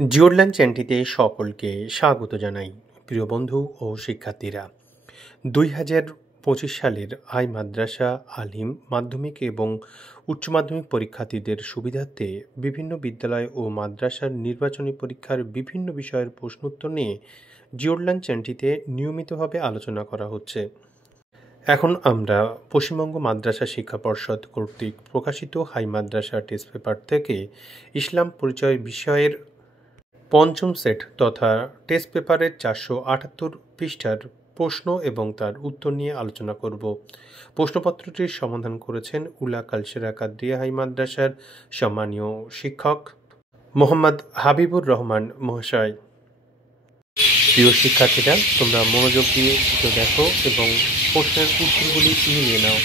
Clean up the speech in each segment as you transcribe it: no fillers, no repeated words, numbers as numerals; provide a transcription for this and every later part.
জিওরল্যান্ড চ্যানেলটিতে সকলকে স্বাগত জানাই। প্রিয় বন্ধু ও শিক্ষার্থীরা, 2025 সালের হাই মাদ্রাসা, আলিম, মাধ্যমিক এবং উচ্চ মাধ্যমিক পরীক্ষার্থীদের সুবিধার্থে বিভিন্ন বিদ্যালয় ও মাদ্রাসার নির্বাচনী পরীক্ষার বিভিন্ন বিষয়ের প্রশ্নোত্তর নিয়ে জিওরল্যান্ড চ্যানেলটিতে নিয়মিতভাবে আলোচনা করা হচ্ছে। এখন আমরা পশ্চিমবঙ্গ মাদ্রাসা শিক্ষা পর্ষদ কর্তৃক প্রকাশিত হাই মাদ্রাসা টেস্ট পেপার থেকে ইসলাম পরিচয় বিষয়ের পঞ্চম সেট তথা টেস্ট পেপারের 478 পৃষ্ঠার প্রশ্ন এবং তার উত্তর নিয়ে আলোচনা করব। প্রশ্নপত্রটির সমাধান করেছেন উলা কালসেরা কাদরিয়া হাই মাদ্রাসার সম্মানীয় শিক্ষক মোহাম্মদ হাবিবুর রহমান মহাশয়। প্রিয় শিক্ষার্থীরা, তোমরা মনোযোগ দিয়ে ভিডিও দেখো এবং প্রশ্নের উত্তরগুলি মিলিয়ে নাও।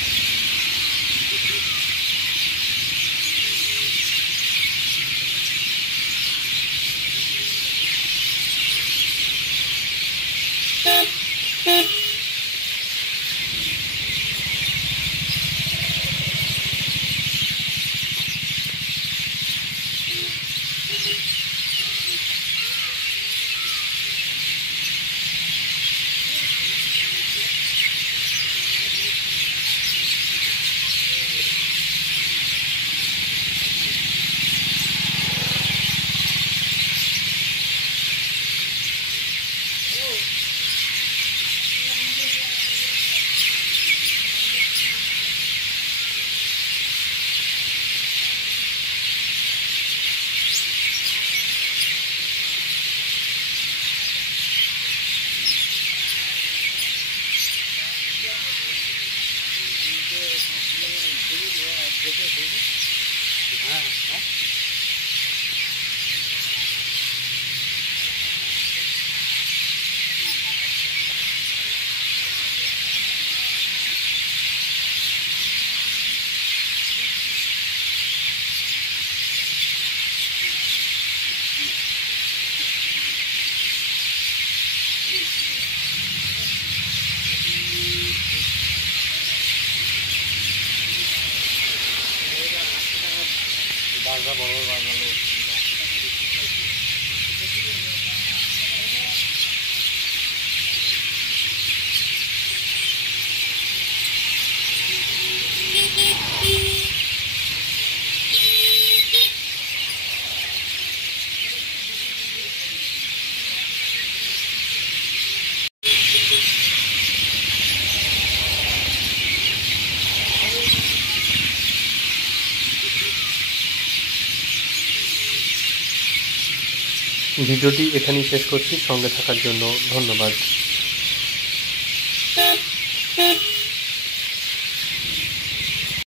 ভিডিওটি এখানেই শেষ করছি। সঙ্গে থাকার জন্য ধন্যবাদ।